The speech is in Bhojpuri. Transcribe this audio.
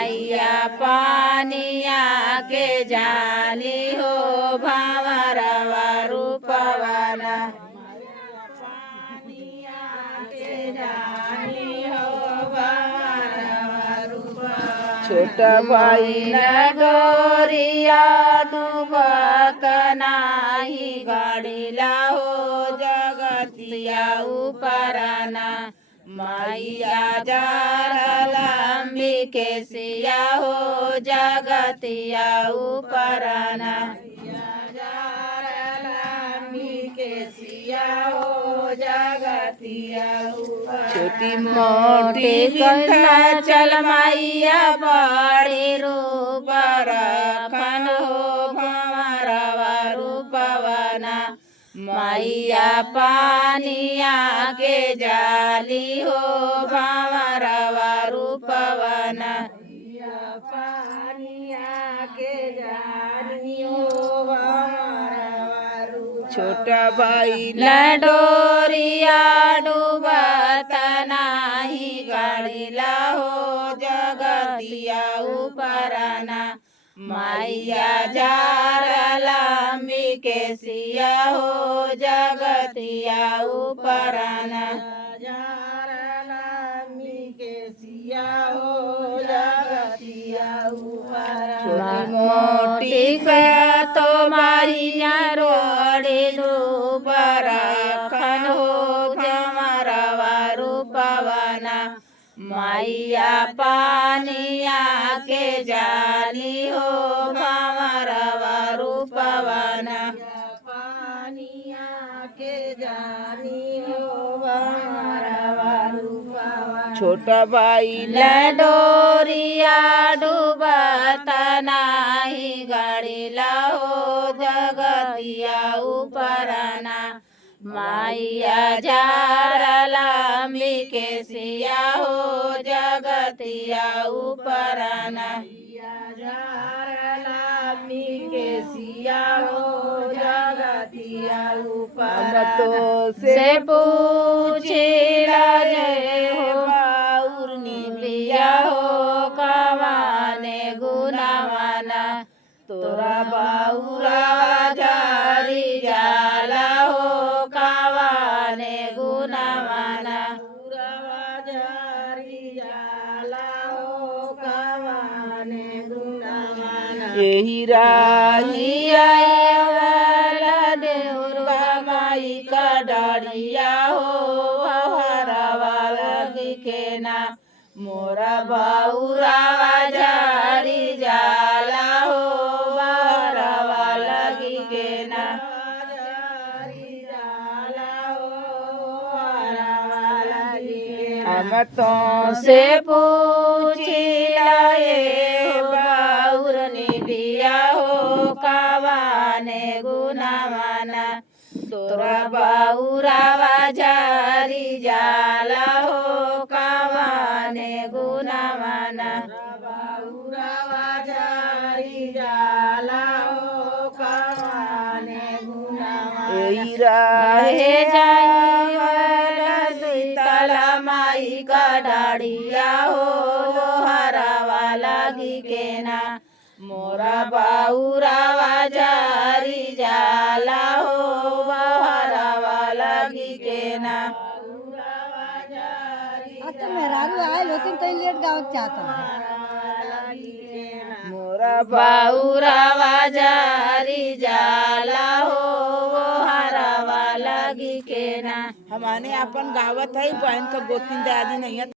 मैया पानिया के जाली हो भंवरवा रूपवाना पानिया के जाली हो भंवरवा रूपवाना छोटा भाई न डोरिया डूबत नाही गाड़ीला हो जगतिया उपराना मैया जारलंबी के सिया हो जगतिया उपराना जारलंबी के सिया हो जगतिया छोटी मोटी कन्या चल मैया बड़ी रूप रखन हो भंवरवा रूपवाना मैया पानिया के जाली हो भंवरवा रूपवाना पानिया के जाली हो भंवरवा छोटा भाई लडोरिया डूबत नाही गाड़ीला हो जगतिया उपराना मैया जारलंबी के सिया हो जगतिया उपराना जारलंबी के सिया हो जगतिया उपराना मोटी से तो मैया रोड़ी रूप रखन हो भंवरवा रूपवाना मैया पानिया के जाली हो भंवरवा रूपवाना पानिया के जाली हो भंवरवा रूपवाना छोटा भाई लडोरिया डूबत नाही गाड़ीला हो जगतिया उपराना मैया जारलंबी के सिया हो जगतिया उपराना जारलंबी के सिया हो जगतिया उपराना तो से पूछिला जय हो बाउर निकलिया हो कवाने गुनावाना तोरा बाउरा जारी जाला हो कवाने गुनावाना जारी जाला हो कवाने गुनावाना यही राही आया देउरवा माई का डाड़िया हो हरवा लगी के ना मोरा बाउरावा जारी जाला हो हरवा लगी के ना जारी जाला हो हरवा लगी हम तो से पूछिला ये बाउर निबिया हो कवाने गुनावाना तोरा बाउरावा जारी जाला हो कवाने गुनावाना बाउरावा जारी जाला हो कवाने गुनावाना रहे जाइला सीतला माई का डाड़िया हो लोहरावा लगी के ना मोरा बाउरावा जारी जाला हो बहरावा लगी के ना आता मेहरारू आयल होती तो लेट गाँव चाहता मोरा बाउरावा जारी जाला हो बहरावा लगी के ना हमारे अपन गावत है बहन का गोतिन दादी नहीं है।